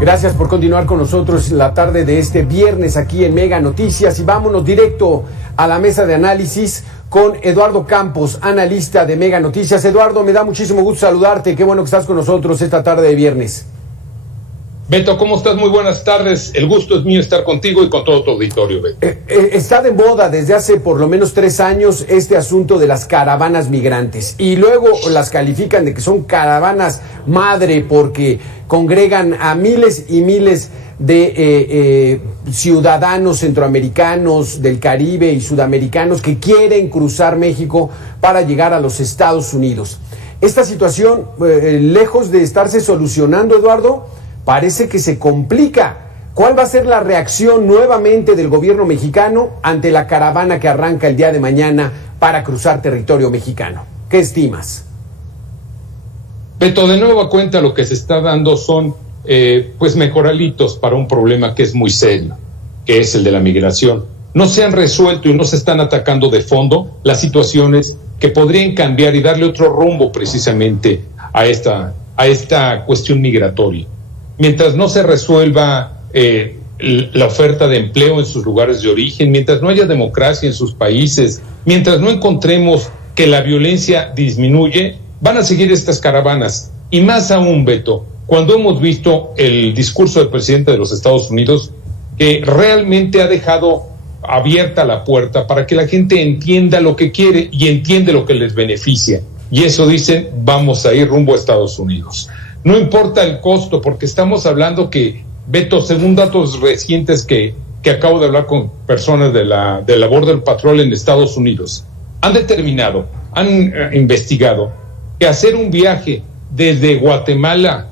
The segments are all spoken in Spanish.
Gracias por continuar con nosotros la tarde de este viernes aquí en Mega Noticias y vámonos directo a la mesa de análisis con Eduardo Campos, analista de Mega Noticias. Eduardo, me da muchísimo gusto saludarte, qué bueno que estás con nosotros esta tarde de viernes. Beto, ¿cómo estás? Muy buenas tardes. El gusto es mío estar contigo y con todo tu auditorio, Beto. Está de moda desde hace por lo menos 3 años este asunto de las caravanas migrantes y luego las califican de que son caravanas madre porque congregan a miles y miles de ciudadanos centroamericanos del Caribe y sudamericanos que quieren cruzar México para llegar a los Estados Unidos. Esta situación, lejos de estarse solucionando, Eduardo, parece que se complica. ¿Cuál va a ser la reacción nuevamente del gobierno mexicano ante la caravana que arranca el día de mañana para cruzar territorio mexicano? ¿Qué estimas? Beto, de nueva cuenta lo que se está dando son mejoralitos para un problema que es muy serio, que es el de la migración. No se han resuelto y no se están atacando de fondo las situaciones que podrían cambiar y darle otro rumbo precisamente a esta cuestión migratoria. Mientras no se resuelva la oferta de empleo en sus lugares de origen, mientras no haya democracia en sus países, mientras no encontremos que la violencia disminuye, van a seguir estas caravanas. Y más aún, Beto, cuando hemos visto el discurso del presidente de los Estados Unidos, que realmente ha dejado abierta la puerta para que la gente entienda lo que quiere y entiende lo que les beneficia. Y eso dicen, vamos a ir rumbo a Estados Unidos. No importa el costo, porque estamos hablando que, Beto, según datos recientes que acabo de hablar con personas de la Border Patrol en Estados Unidos, han investigado que hacer un viaje desde Guatemala,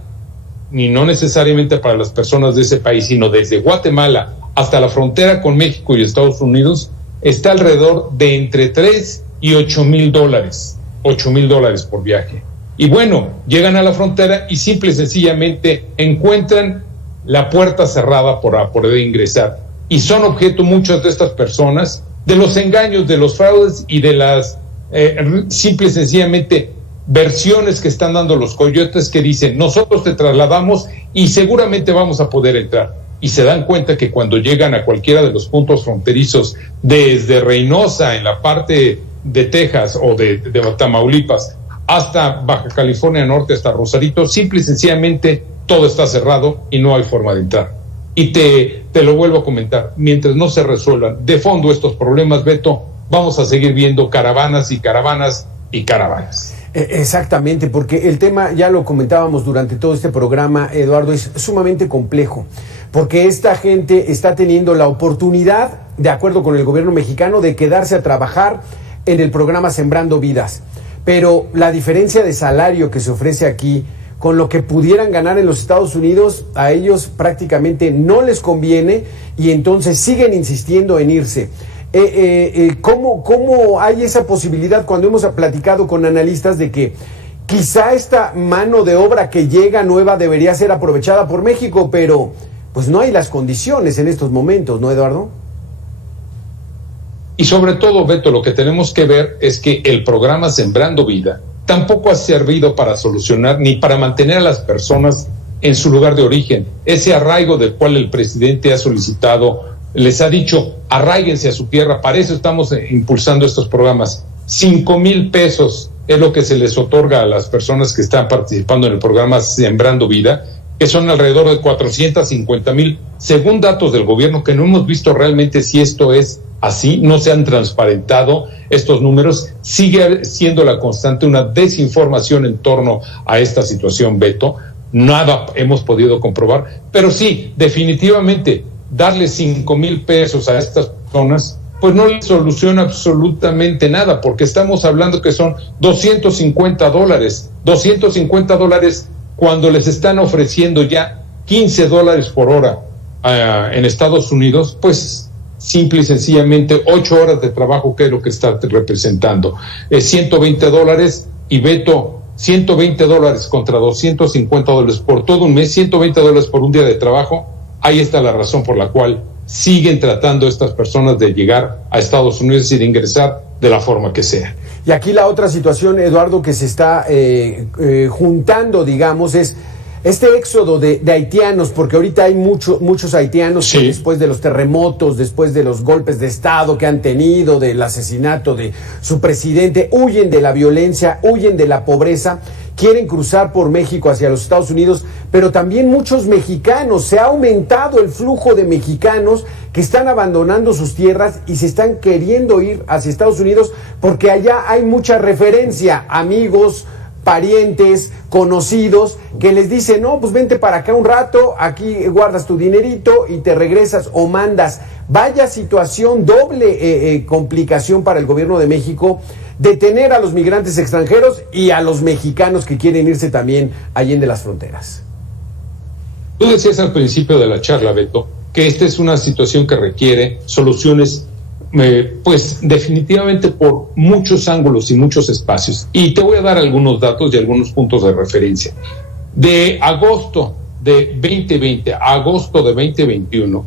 y no necesariamente para las personas de ese país, sino desde Guatemala hasta la frontera con México y Estados Unidos, está alrededor de entre $3,000 y $8,000. $8,000 por viaje. Y bueno, llegan a la frontera y simple y sencillamente encuentran la puerta cerrada para poder ingresar. Y son objeto muchas de estas personas de los engaños, de los fraudes y de las simple y sencillamente versiones que están dando los coyotes que dicen, nosotros te trasladamos y seguramente vamos a poder entrar. Y se dan cuenta que cuando llegan a cualquiera de los puntos fronterizos, desde Reynosa en la parte de Texas o de Tamaulipas, hasta Baja California Norte, hasta Rosarito, simple y sencillamente todo está cerrado y no hay forma de entrar. Y te lo vuelvo a comentar, mientras no se resuelvan de fondo estos problemas, Beto, vamos a seguir viendo caravanas y caravanas y caravanas. Exactamente, porque el tema, ya lo comentábamos durante todo este programa, Eduardo, es sumamente complejo, porque esta gente está teniendo la oportunidad, de acuerdo con el gobierno mexicano, de quedarse a trabajar en el programa Sembrando Vidas. Pero la diferencia de salario que se ofrece aquí con lo que pudieran ganar en los Estados Unidos, a ellos prácticamente no les conviene y entonces siguen insistiendo en irse. ¿Cómo hay esa posibilidad cuando hemos platicado con analistas de que quizá esta mano de obra que llega nueva debería ser aprovechada por México, pero pues no hay las condiciones en estos momentos, ¿no, Eduardo? Y sobre todo, Beto, lo que tenemos que ver es que el programa Sembrando Vida tampoco ha servido para solucionar ni para mantener a las personas en su lugar de origen. Ese arraigo del cual el presidente ha solicitado, les ha dicho, arráiguense a su tierra. Para eso estamos impulsando estos programas. 5,000 pesos es lo que se les otorga a las personas que están participando en el programa Sembrando Vida, que son alrededor de 450,000, según datos del gobierno, que no hemos visto realmente si esto es así, no se han transparentado estos números, sigue siendo la constante una desinformación en torno a esta situación, Beto, nada hemos podido comprobar, pero sí, definitivamente, darle 5,000 pesos a estas personas, pues no les soluciona absolutamente nada, porque estamos hablando que son $250, $250 cuando les están ofreciendo ya $15 por hora en Estados Unidos, pues simple y sencillamente 8 horas de trabajo, que es lo que está representando. $120 y Beto, $120 contra $250 por todo un mes, $120 por un día de trabajo. Ahí está la razón por la cual siguen tratando estas personas de llegar a Estados Unidos y de ingresar de la forma que sea. Y aquí la otra situación, Eduardo, que se está juntando, digamos, es este éxodo de haitianos, porque ahorita hay muchos haitianos sí, que después de los terremotos, después de los golpes de Estado que han tenido, del asesinato de su presidente, huyen de la violencia, huyen de la pobreza, quieren cruzar por México hacia los Estados Unidos, pero también muchos mexicanos. Se ha aumentado el flujo de mexicanos que están abandonando sus tierras y se están queriendo ir hacia Estados Unidos porque allá hay mucha referencia, amigos, parientes, conocidos, que les dicen, no, pues vente para acá un rato, aquí guardas tu dinerito y te regresas o mandas. Vaya situación, doble complicación para el gobierno de México, detener a los migrantes extranjeros y a los mexicanos que quieren irse también allende las fronteras. Tú decías al principio de la charla, Beto, que esta es una situación que requiere soluciones pues definitivamente por muchos ángulos y muchos espacios. Y te voy a dar algunos datos y algunos puntos de referencia. De agosto de 2020 a agosto de 2021,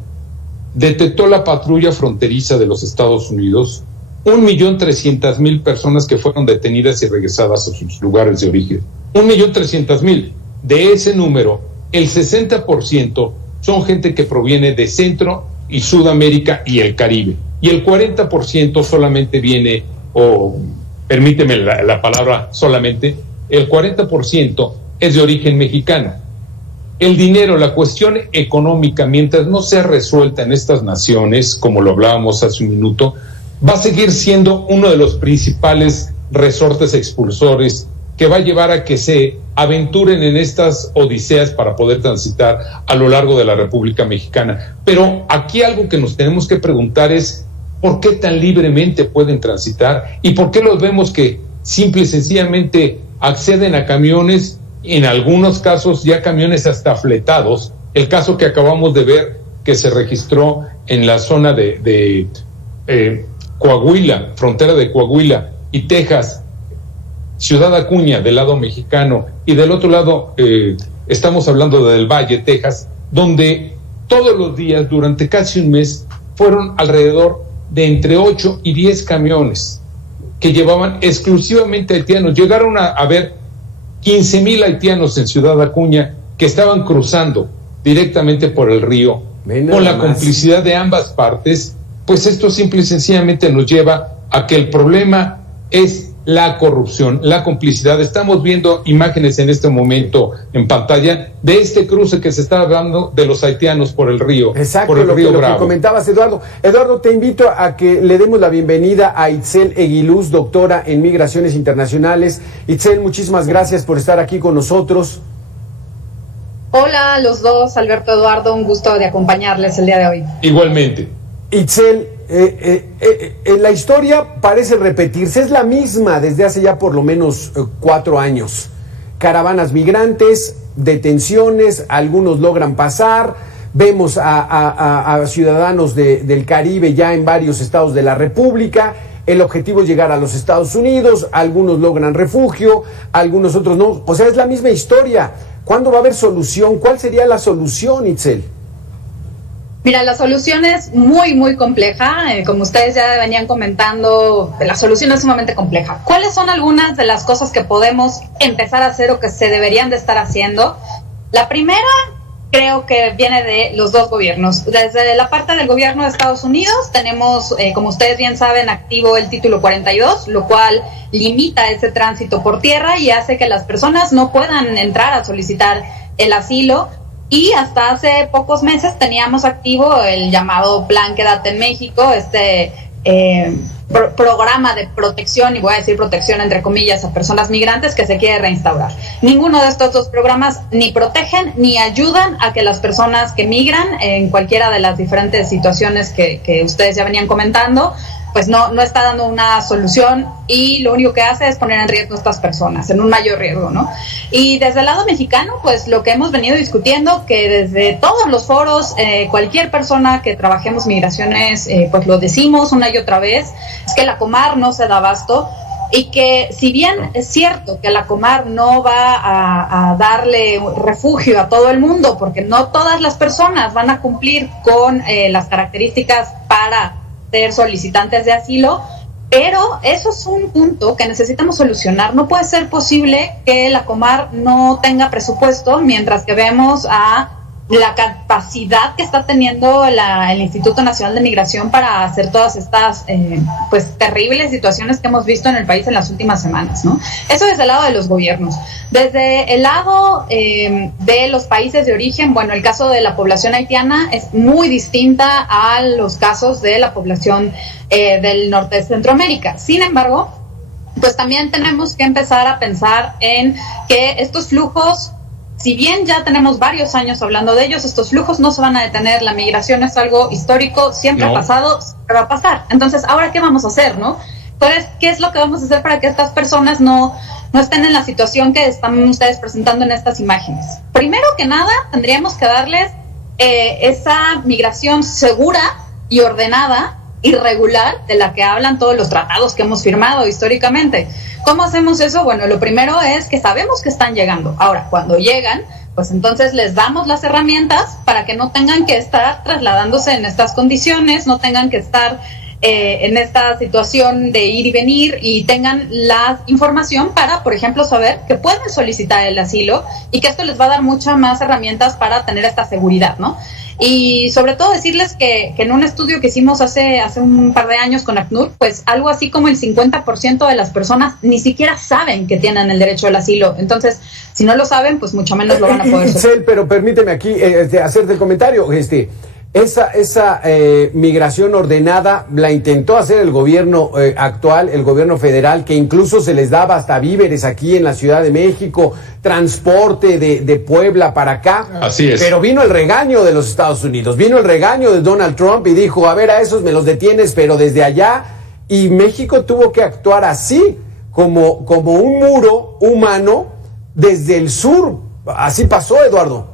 detectó la patrulla fronteriza de los Estados Unidos 1.300.000 personas que fueron detenidas y regresadas a sus lugares de origen. 1.300.000. De ese número, el 60% son gente que proviene de Centro y Sudamérica y el Caribe. Y el 40% solamente viene, o permíteme la palabra solamente, el 40% es de origen mexicano. El dinero, la cuestión económica, mientras no sea resuelta en estas naciones, como lo hablábamos hace un minuto, va a seguir siendo uno de los principales resortes expulsores que va a llevar a que se aventuren en estas odiseas para poder transitar a lo largo de la República Mexicana. Pero aquí algo que nos tenemos que preguntar es ¿por qué tan libremente pueden transitar? ¿Y por qué los vemos que simple y sencillamente acceden a camiones, en algunos casos ya camiones hasta fletados? El caso que acabamos de ver que se registró en la zona de Coahuila, frontera de Coahuila y Texas, Ciudad Acuña del lado mexicano, y del otro lado estamos hablando del Valle, Texas, donde todos los días durante casi un mes fueron alrededor de entre 8 y 10 camiones que llevaban exclusivamente haitianos. Llegaron a ver 15,000 haitianos en Ciudad Acuña que estaban cruzando directamente por el río. Con la complicidad de ambas partes, pues esto simple y sencillamente nos lleva a que el problema es la corrupción, la complicidad. Estamos viendo imágenes en este momento en pantalla de este cruce que se está dando de los haitianos por el río. Exacto, por el río Bravo. Lo que comentabas, Eduardo. Eduardo, te invito a que le demos la bienvenida a Itzel Eguiluz, doctora en Migraciones Internacionales. Itzel, muchísimas gracias por estar aquí con nosotros. Hola a los dos, Alberto, Eduardo, un gusto de acompañarles el día de hoy. Igualmente. Itzel, la historia parece repetirse, es la misma desde hace ya por lo menos 4 años. Caravanas migrantes, detenciones, algunos logran pasar, vemos a ciudadanos del Caribe ya en varios estados de la República. El objetivo es llegar a los Estados Unidos, algunos logran refugio, algunos otros no. O sea, es la misma historia. ¿Cuándo va a haber solución? ¿Cuál sería la solución, Itzel? Mira, la solución es muy, muy compleja. Como ustedes ya venían comentando, la solución es sumamente compleja. ¿Cuáles son algunas de las cosas que podemos empezar a hacer o que se deberían de estar haciendo? La primera, creo que viene de los dos gobiernos. Desde la parte del gobierno de Estados Unidos tenemos, como ustedes bien saben, activo el título 42, lo cual limita ese tránsito por tierra y hace que las personas no puedan entrar a solicitar el asilo. Y hasta hace pocos meses teníamos activo el llamado Plan Quédate en México, programa de protección, y voy a decir protección entre comillas, a personas migrantes que se quiere reinstaurar. Ninguno de estos dos programas ni protegen ni ayudan a que las personas que migran en cualquiera de las diferentes situaciones que ustedes ya venían comentando, pues no está dando una solución, y lo único que hace es poner en riesgo a estas personas, en un mayor riesgo, ¿no? Y desde el lado mexicano, pues lo que hemos venido discutiendo, que desde todos los foros, cualquier persona que trabajemos migraciones, pues lo decimos una y otra vez, es que la Comar no se da abasto, y que si bien es cierto que la Comar no va a darle refugio a todo el mundo, porque no todas las personas van a cumplir con las características para ser solicitantes de asilo, Pero eso es un punto que necesitamos solucionar. No puede ser posible que la Comar no tenga presupuesto mientras que vemos a la capacidad que está teniendo el Instituto Nacional de Migración para hacer todas estas pues terribles situaciones que hemos visto en el país en las últimas semanas, ¿no? Eso desde el lado de los gobiernos. Desde el lado de los países de origen, bueno, el caso de la población haitiana es muy distinta a los casos de la población del norte de Centroamérica. Sin embargo, pues también tenemos que empezar a pensar en que estos flujos, si bien ya tenemos varios años hablando de ellos, estos flujos no se van a detener. La migración es algo histórico, siempre ha pasado, siempre va a pasar. Entonces, ¿ahora qué vamos a hacer, no? Entonces, ¿qué es lo que vamos a hacer para que estas personas no estén en la situación que están ustedes presentando en estas imágenes? Primero que nada, tendríamos que darles esa migración segura y ordenada y regular de la que hablan todos los tratados que hemos firmado históricamente. ¿Cómo hacemos eso? Bueno, lo primero es que sabemos que están llegando. Ahora, cuando llegan, pues entonces les damos las herramientas para que no tengan que estar trasladándose en estas condiciones, no tengan que estar en esta situación de ir y venir, y tengan la información para, por ejemplo, saber que pueden solicitar el asilo, y que esto les va a dar muchas más herramientas para tener esta seguridad, ¿no? Y sobre todo decirles que en un estudio que hicimos hace un par de años con ACNUR, pues algo así como el 50% de las personas ni siquiera saben que tienen el derecho al asilo. Entonces, si no lo saben, pues mucho menos lo van a poder hacer. Itzel, pero permíteme aquí hacerte el comentario. Esa migración ordenada la intentó hacer el gobierno actual, el gobierno federal, que incluso se les daba hasta víveres aquí en la Ciudad de México, transporte de Puebla para acá. Así es. Pero vino el regaño de los Estados Unidos, vino el regaño de Donald Trump y dijo, a ver, a esos me los detienes, pero desde allá. Y México tuvo que actuar así, como un muro humano desde el sur. Así pasó, Eduardo.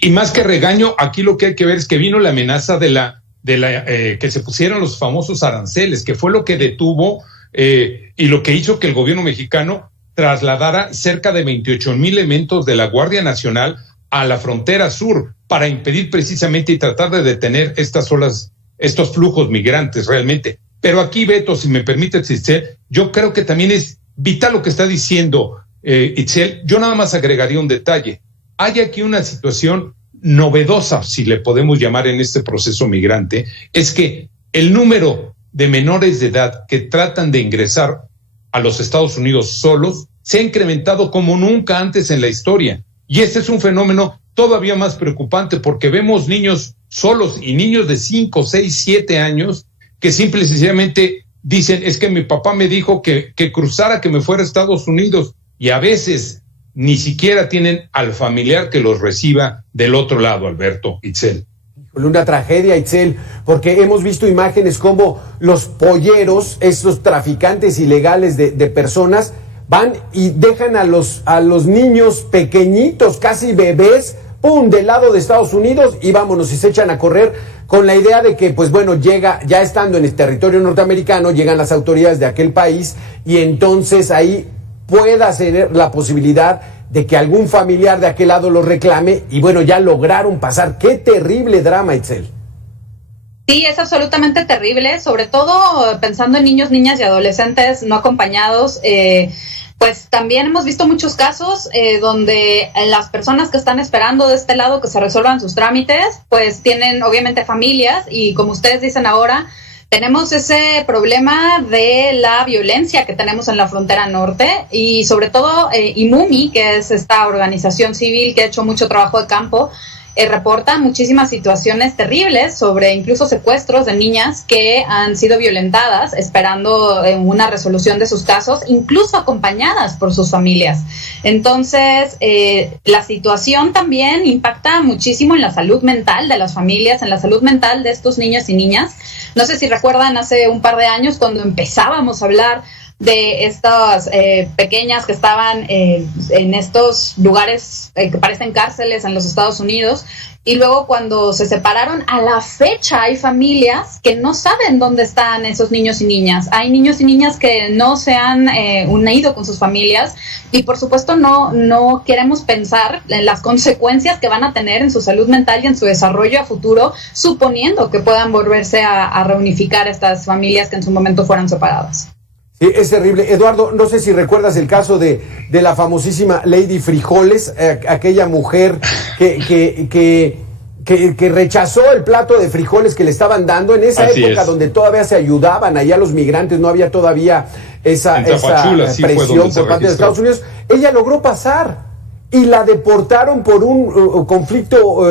Y más que regaño, aquí lo que hay que ver es que vino la amenaza de que se pusieran los famosos aranceles, que fue lo que detuvo y lo que hizo que el gobierno mexicano trasladara cerca de 28,000 elementos de la Guardia Nacional a la frontera sur para impedir precisamente y tratar de detener estas olas, estos flujos migrantes realmente. Pero aquí, Beto, si me permite, Itzel, yo creo que también es vital lo que está diciendo Itzel. Yo nada más agregaría un detalle. Hay aquí una situación novedosa, si le podemos llamar, en este proceso migrante, es que el número de menores de edad que tratan de ingresar a los Estados Unidos solos se ha incrementado como nunca antes en la historia. Y este es un fenómeno todavía más preocupante, porque vemos niños solos y niños de 5, 6, 7 años que simple y sencillamente dicen, es que mi papá me dijo que cruzara, que me fuera a Estados Unidos, y a veces ni siquiera tienen al familiar que los reciba del otro lado, Alberto, Itzel. Una tragedia, Itzel, porque hemos visto imágenes como los polleros, estos traficantes ilegales de personas, van y dejan a los niños pequeñitos, casi bebés, ¡pum!, del lado de Estados Unidos, y vámonos, y se echan a correr con la idea de que, pues bueno, ya estando en el territorio norteamericano, llegan las autoridades de aquel país, y entonces ahí pueda ser la posibilidad de que algún familiar de aquel lado lo reclame, y bueno, ya lograron pasar. ¡Qué terrible drama, Itzel! Sí, es absolutamente terrible, sobre todo pensando en niños, niñas y adolescentes no acompañados. Pues también hemos visto muchos casos donde las personas que están esperando de este lado que se resuelvan sus trámites, pues tienen obviamente familias, y como ustedes dicen ahora, tenemos ese problema de la violencia que tenemos en la frontera norte, y sobre todo IMUMI, que es esta organización civil que ha hecho mucho trabajo de campo, reporta muchísimas situaciones terribles sobre incluso secuestros de niñas que han sido violentadas esperando una resolución de sus casos, incluso acompañadas por sus familias. Entonces, la situación también impacta muchísimo en la salud mental de las familias, en la salud mental de estos niños y niñas. No sé si recuerdan hace un par de años cuando empezábamos a hablar de estas pequeñas que estaban en estos lugares que parecen cárceles en los Estados Unidos. Y luego cuando se separaron, a la fecha hay familias que no saben dónde están esos niños y niñas. Hay niños y niñas que no se han unido con sus familias y por supuesto no queremos pensar en las consecuencias que van a tener en su salud mental y en su desarrollo a futuro, suponiendo que puedan volverse a reunificar estas familias que en su momento fueron separadas. Sí, es terrible. Eduardo, no sé si recuerdas el caso de la famosísima Lady Frijoles, aquella mujer que rechazó el plato de frijoles que le estaban dando en esa época donde todavía se ayudaban allá los migrantes, no había todavía esa presión por parte de Estados Unidos. Ella logró pasar y la deportaron por un conflicto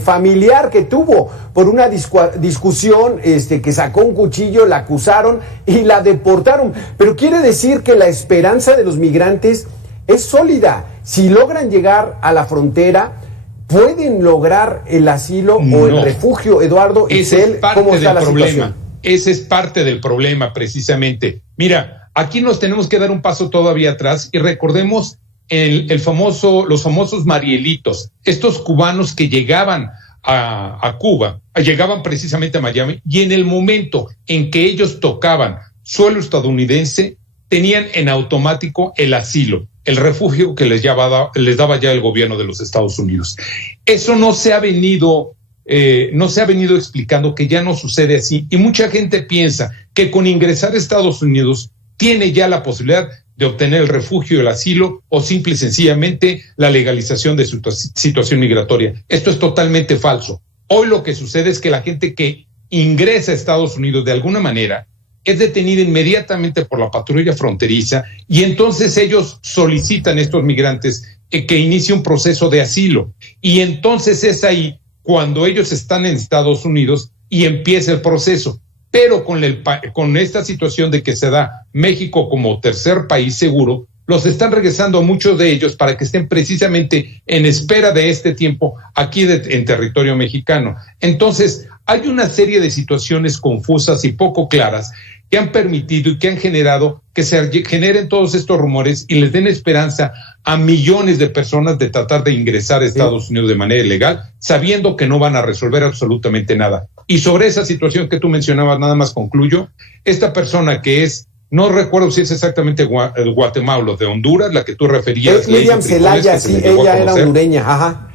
familiar que tuvo, por una discusión que sacó un cuchillo, la acusaron y la deportaron. Pero quiere decir que la esperanza de los migrantes es sólida. Si logran llegar a la frontera, pueden lograr el asilo o el refugio. Eduardo, Itzel, ¿cómo está la situación? Ese es parte del problema, precisamente. Mira, aquí nos tenemos que dar un paso todavía atrás y recordemos los famosos Marielitos, estos cubanos que llegaban a Cuba, llegaban precisamente a Miami, y en el momento en que ellos tocaban suelo estadounidense, tenían en automático el asilo, el refugio que les daba ya el gobierno de los Estados Unidos. Eso no se ha venido explicando, que ya no sucede así, y mucha gente piensa que con ingresar a Estados Unidos tiene ya la posibilidad de obtener el refugio, el asilo o simple y sencillamente la legalización de su situación migratoria. Esto es totalmente falso. Hoy lo que sucede es que la gente que ingresa a Estados Unidos de alguna manera es detenida inmediatamente por la patrulla fronteriza y entonces ellos solicitan a estos migrantes que inicie un proceso de asilo. Y entonces es ahí cuando ellos están en Estados Unidos y empieza el proceso. Pero con esta situación de que se da México como tercer país seguro, los están regresando a muchos de ellos para que estén precisamente en espera de este tiempo aquí en territorio mexicano. Entonces, hay una serie de situaciones confusas y poco claras que han permitido y que han generado que se generen todos estos rumores y les den esperanza a millones de personas de tratar de ingresar a Estados Unidos de manera ilegal, sabiendo que no van a resolver absolutamente nada. Y sobre esa situación que tú mencionabas, nada más concluyo, esta persona que es, no recuerdo si es exactamente Guatemala o de Honduras, la que tú referías. Es Miriam Zelaya, sí, ella era hondureña, ajá.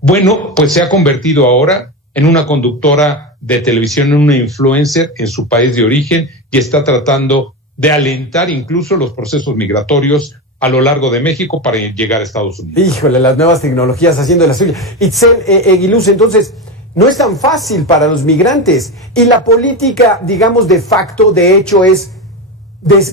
Bueno, pues se ha convertido ahora en una conductora de televisión, en una influencer en su país de origen y está tratando de alentar incluso los procesos migratorios a lo largo de México para llegar a Estados Unidos. Híjole, las nuevas tecnologías haciendo la suya. Itzel, Eguiluz, entonces, no es tan fácil para los migrantes y la política, digamos, de facto, de hecho, es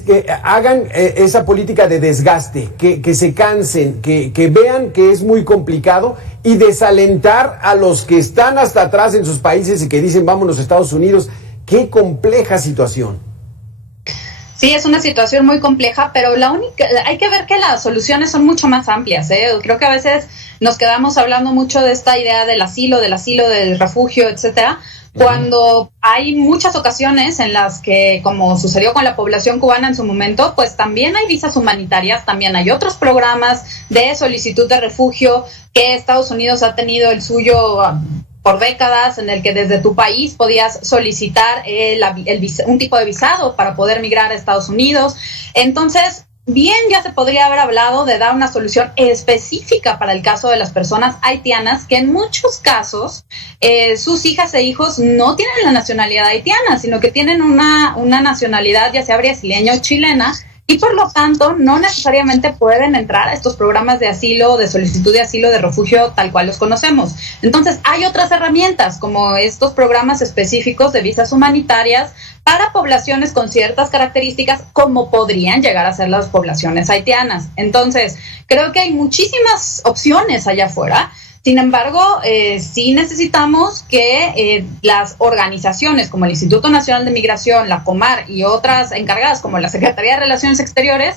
que hagan esa política de desgaste, que se cansen, que vean que es muy complicado y desalentar a los que están hasta atrás en sus países y que dicen vámonos a Estados Unidos. Qué compleja situación. Sí, es una situación muy compleja, pero hay que ver que las soluciones son mucho más amplias, Creo que a veces nos quedamos hablando mucho de esta idea del asilo, del refugio, etcétera, cuando hay muchas ocasiones en las que, como sucedió con la población cubana en su momento, pues también hay visas humanitarias, también hay otros programas de solicitud de refugio que Estados Unidos ha tenido el suyo por décadas, en el que desde tu país podías solicitar un tipo de visado para poder migrar a Estados Unidos. Entonces, bien ya se podría haber hablado de dar una solución específica para el caso de las personas haitianas, que en muchos casos sus hijas e hijos no tienen la nacionalidad haitiana, sino que tienen una nacionalidad ya sea brasileña o chilena, y por lo tanto no necesariamente pueden entrar a estos programas de asilo, de solicitud de asilo, de refugio, tal cual los conocemos. Entonces hay otras herramientas como estos programas específicos de visas humanitarias para poblaciones con ciertas características, como podrían llegar a ser las poblaciones haitianas. Entonces creo que hay muchísimas opciones allá afuera. Sin embargo, sí necesitamos que las organizaciones como el Instituto Nacional de Migración, la Comar y otras encargadas como la Secretaría de Relaciones Exteriores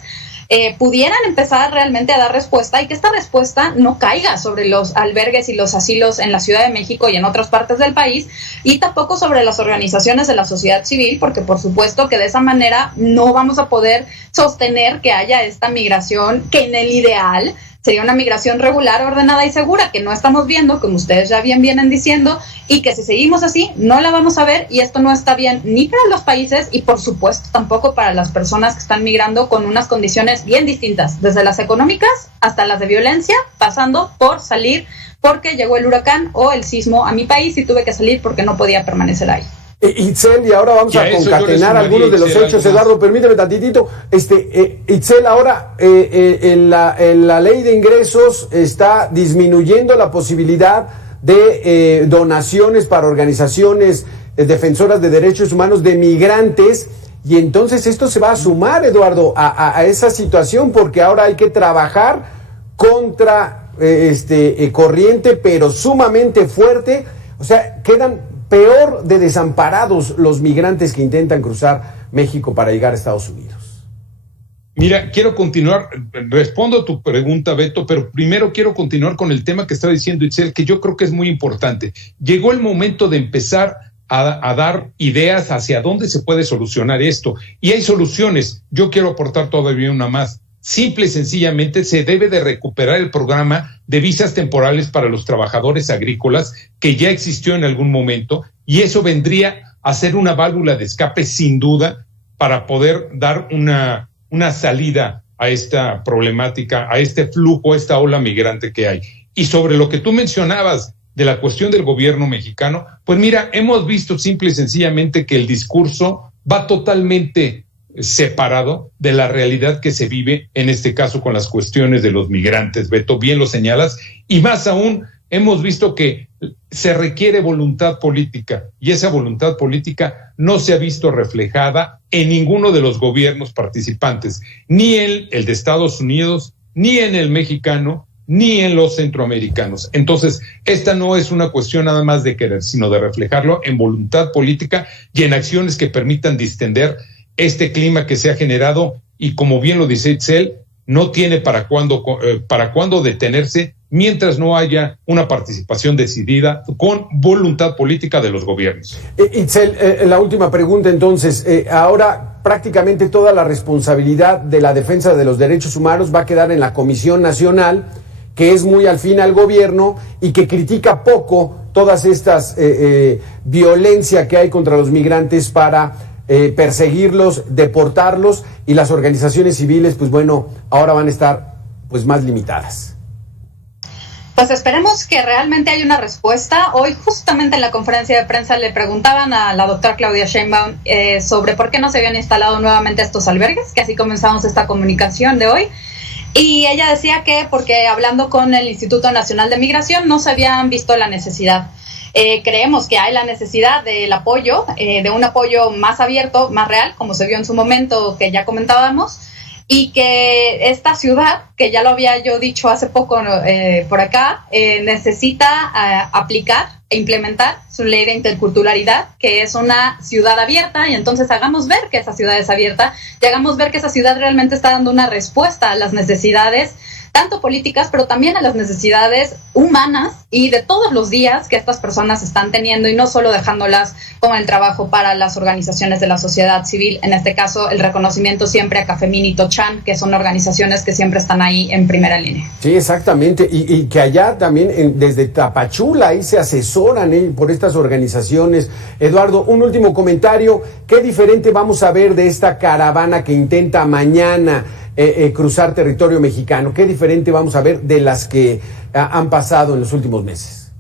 pudieran empezar realmente a dar respuesta y que esta respuesta no caiga sobre los albergues y los asilos en la Ciudad de México y en otras partes del país, y tampoco sobre las organizaciones de la sociedad civil, porque por supuesto que de esa manera no vamos a poder sostener que haya esta migración que en el ideal sería una migración regular, ordenada y segura, que no estamos viendo, como ustedes ya bien vienen diciendo, y que si seguimos así, no la vamos a ver, y esto no está bien ni para los países y por supuesto tampoco para las personas que están migrando con unas condiciones bien distintas, desde las económicas hasta las de violencia, pasando por salir porque llegó el huracán o el sismo a mi país y tuve que salir porque no podía permanecer ahí. Itzel, y ahora vamos a concatenar algunos de los hechos. Eduardo, permíteme tantitito. Itzel, ahora en la ley de ingresos está disminuyendo la posibilidad de donaciones para organizaciones defensoras de derechos humanos de migrantes, y entonces esto se va a sumar, Eduardo, a esa situación, porque ahora hay que trabajar contra corriente, pero sumamente fuerte. O sea, quedan peor de desamparados los migrantes que intentan cruzar México para llegar a Estados Unidos. Mira, quiero continuar, respondo a tu pregunta, Beto, pero primero quiero continuar con el tema que estaba diciendo Itzel, que yo creo que es muy importante. Llegó el momento de empezar a dar ideas hacia dónde se puede solucionar esto, y hay soluciones. Yo quiero aportar todavía una más. Simple y sencillamente se debe de recuperar el programa de visas temporales para los trabajadores agrícolas que ya existió en algún momento, y eso vendría a ser una válvula de escape sin duda para poder dar una salida a esta problemática, a este flujo, a esta ola migrante que hay. Y sobre lo que tú mencionabas de la cuestión del gobierno mexicano, pues mira, hemos visto simple y sencillamente que el discurso va totalmente separado de la realidad que se vive, en este caso con las cuestiones de los migrantes. Beto, bien lo señalas, y más aún hemos visto que se requiere voluntad política, y esa voluntad política no se ha visto reflejada en ninguno de los gobiernos participantes, ni en el de Estados Unidos, ni en el mexicano, ni en los centroamericanos. Entonces, esta no es una cuestión nada más de querer, sino de reflejarlo en voluntad política y en acciones que permitan distender este clima que se ha generado, y como bien lo dice Itzel, no tiene para cuándo detenerse mientras no haya una participación decidida con voluntad política de los gobiernos. Itzel, la última pregunta entonces. Ahora prácticamente toda la responsabilidad de la defensa de los derechos humanos va a quedar en la Comisión Nacional, que es muy afín al gobierno y que critica poco todas estas violencia que hay contra los migrantes para perseguirlos, deportarlos, y las organizaciones civiles, pues bueno, ahora van a estar pues más limitadas. Pues esperemos que realmente haya una respuesta. Hoy justamente en la conferencia de prensa le preguntaban a la doctora Claudia Sheinbaum sobre por qué no se habían instalado nuevamente estos albergues, que así comenzamos esta comunicación de hoy. Y ella decía que porque hablando con el Instituto Nacional de Migración no se habían visto la necesidad. Creemos que hay la necesidad del apoyo, de un apoyo más abierto, más real, como se vio en su momento que ya comentábamos, y que esta ciudad, que ya lo había yo dicho hace poco por acá, necesita aplicar e implementar su ley de interculturalidad, que es una ciudad abierta, y entonces hagamos ver que esa ciudad es abierta y hagamos ver que esa ciudad realmente está dando una respuesta a las necesidades tanto políticas, pero también a las necesidades humanas y de todos los días que estas personas están teniendo, y no solo dejándolas con el trabajo para las organizaciones de la sociedad civil, en este caso el reconocimiento siempre a Cafemín y Tochan, que son organizaciones que siempre están ahí en primera línea. Sí, exactamente, y que allá también desde Tapachula ahí se asesoran por estas organizaciones. Eduardo, un último comentario, ¿qué diferente vamos a ver de esta caravana que intenta mañana cruzar territorio mexicano? ¿Qué diferente vamos a ver de las que han pasado en los últimos meses?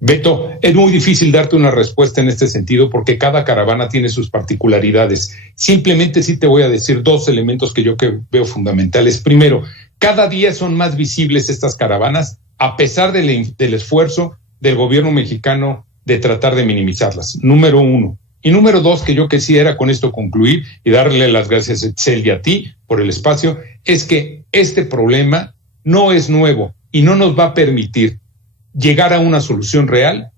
Beto, es muy difícil darte una respuesta en este sentido porque cada caravana tiene sus particularidades. Simplemente sí te voy a decir dos elementos que yo veo fundamentales. Primero, cada día son más visibles estas caravanas a pesar del esfuerzo del gobierno mexicano de tratar de minimizarlas. Número uno. Y número dos, que yo quisiera con esto concluir y darle las gracias a Itzel y a ti por el espacio, es que este problema no es nuevo y no nos va a permitir llegar a una solución real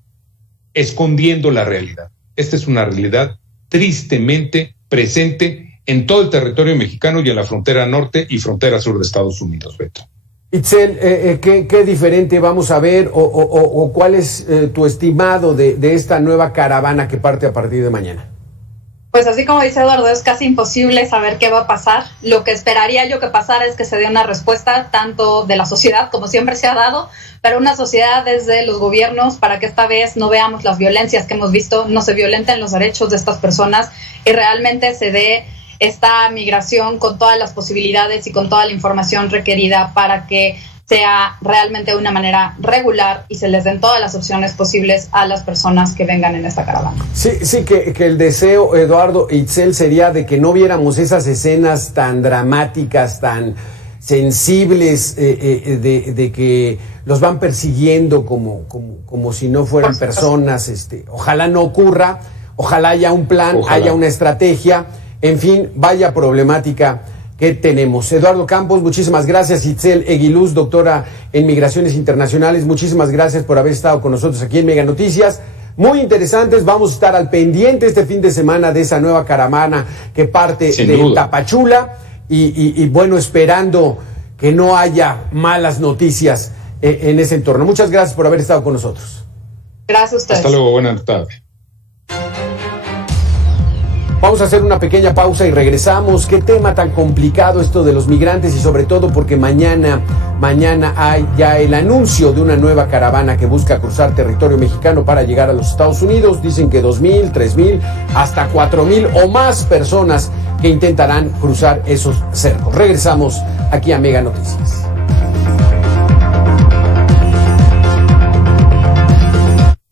escondiendo la realidad. Esta es una realidad tristemente presente en todo el territorio mexicano y en la frontera norte y frontera sur de Estados Unidos, Beto. Itzel, ¿qué diferente vamos a ver o cuál es tu estimado de esta nueva caravana que parte a partir de mañana? Pues así como dice Eduardo, es casi imposible saber qué va a pasar. Lo que esperaría yo que pasara es que se dé una respuesta tanto de la sociedad, como siempre se ha dado, pero una sociedad desde los gobiernos para que esta vez no veamos las violencias que hemos visto, no se violenten los derechos de estas personas y realmente se dé esta migración con todas las posibilidades y con toda la información requerida para que sea realmente de una manera regular y se les den todas las opciones posibles a las personas que vengan en esta caravana. Sí, que el deseo, Eduardo, Itzel, sería de que no viéramos esas escenas tan dramáticas, tan sensibles, de que los van persiguiendo como si no fueran personas. Ojalá no ocurra, ojalá haya un plan, haya una estrategia, en fin, vaya problemática que tenemos. Eduardo Campos, muchísimas gracias. Itzel Eguiluz, doctora en Migraciones Internacionales, muchísimas gracias por haber estado con nosotros aquí en Mega Noticias. Muy interesantes, vamos a estar al pendiente este fin de semana de esa nueva caravana que parte de Tapachula y bueno, esperando que no haya malas noticias en ese entorno. Muchas gracias por haber estado con nosotros. Gracias a ustedes. Hasta luego, buenas tardes. Vamos a hacer una pequeña pausa y regresamos. Qué tema tan complicado esto de los migrantes y sobre todo porque mañana hay ya el anuncio de una nueva caravana que busca cruzar territorio mexicano para llegar a los Estados Unidos. Dicen que 2,000, 3,000, hasta 4,000 o más personas que intentarán cruzar esos cercos. Regresamos aquí a Mega Noticias.